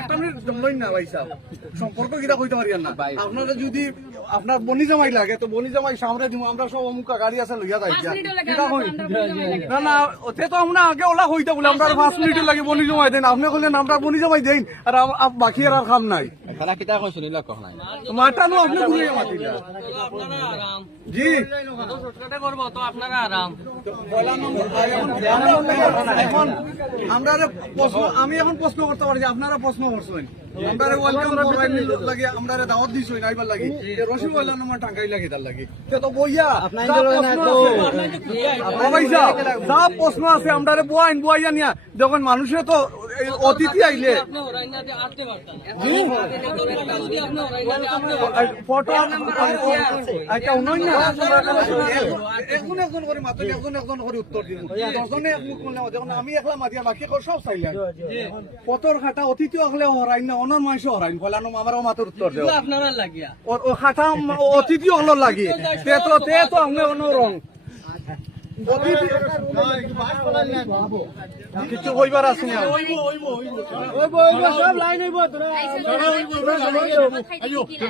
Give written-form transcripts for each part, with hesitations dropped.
একটা মিনিট জমলই না ভাই সাহেব, সম্পর্ক কিরা কইতে পারি না। আপনারা যদি আপনার বনি জামাই লাগে তো বনি জামাই সামনে দিব, আমরা সব অমুক গাড়ি আছে লইয়া যাই না না ওতে তো আমরা আগে ওলা হইতে বলে আমরা 5 মিনিট লাগে বনি জামাই দেন, আপনি বললেন আমরা বনি জামাই দেন আর বাকি আর কাম নাই। খেলা কিতা কইছেন ইলা কখ নাই মাটানো আপনি ঘুরে মাতিলা জি করবো তো আপনারা আরাম। এখন আমরা আমি এখন প্রশ্ন করতে পারি যে আপনারা প্রশ্ন করছেন, আমরা ওয়েলকাম করবেন লাগে, আমরা দাওয়াত দিছই নাইবার লাগি রসিদ বললাম আমার টাঙ্গাই লাগে তার লাগি তো বইয়া যা প্রশ্ন আছে আমরা বইয়া নিয়া যখন মানুষের তো অতিথি আইলে ফটো আচ্ছা উন্নয়ন না এখন একজন করে মাত্র একজন করে উত্তর দিব, দশজনে এক মুখ করলে যখন আমি একলা মাতিয়া বাকি সব চাইলাম পতর খাটা অতিথি হলে হরাইন না অন্য মানুষ হরাইন ফলানো আমারও মাত্র উত্তর দেব আপনারা লাগিয়া ও খাটা অতিথি হল লাগি তে তো আমি অন্য রং কিছু হইবার আছে না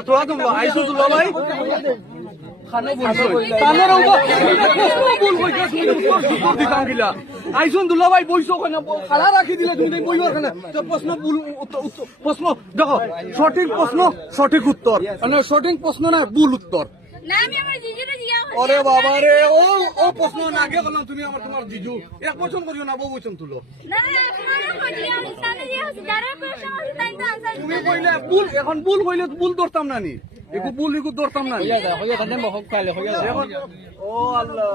তোরা তো আইসো তুলা ভাই আইসুন দুলা ভাই বইছো খালা রাখি দিলে তুমি বইবার কেন প্রশ্ন প্রশ্ন দেখো সঠিক প্রশ্ন সঠিক উত্তর মানে সঠিক প্রশ্ন না ভুল উত্তর। আরে বাবা রে ও প্রশ্ন আগে বললাম তুমি আমার তোমার জিজু এক বছর করিও না বউ বছর তুলো তুমি কইলে ভুল, এখন ভুল কইলে ভুল ধরতাম না নি একটু ভুল একটু ধরতাম না ও আল্লাহ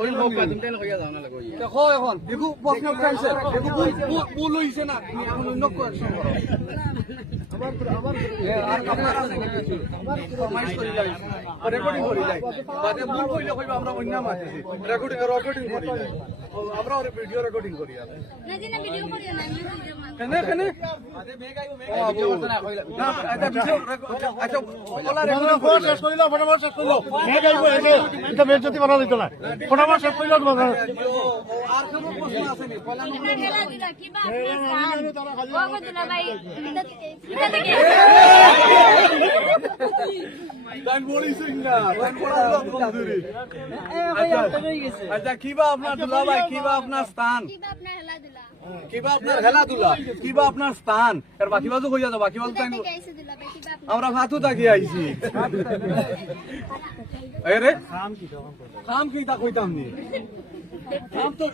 ওই দেখো এখন একটু প্রশ্ন খাইছে একটু ভুল হইছে না এখন অন্য কোয়েশ্চন করো রেকর্ডিং করি যাই বাদে ভুল কইলে কইবা আমরা অন্য মাতিছি রেকর্ডিং করি যাই আমরা ভিডিও রেকর্ডিং করি আর কেনে কেনে না এটা ভিডিও আচ্ছা ওলা রেকর্ডিং শেষ করি দাও ফটাফট শেষ করি দাও মেয়ে গাইবো এটা বেজ্জতি বানা দিত না ফটাফট শেষ করি দাও তোমার আর কোনো প্রশ্ন আছে নি পয়লা নম্বর খেলা দিলা কি বা ওগো দিলা ভাই দান বলিছেন না দান পড়ালো বন্ধুরি আচ্ছা কিবা আপনার দুলা ভাই কিবা আপনার স্থান কিবা আপনার খেলাধুলা কিবা আপনার স্থান আর বাকি বাজু কইয়া দাও বাকি বাজু তাই আমরা ভাতু তাকি আইছি আরে কাম কি তা কইতাম নি কাম তো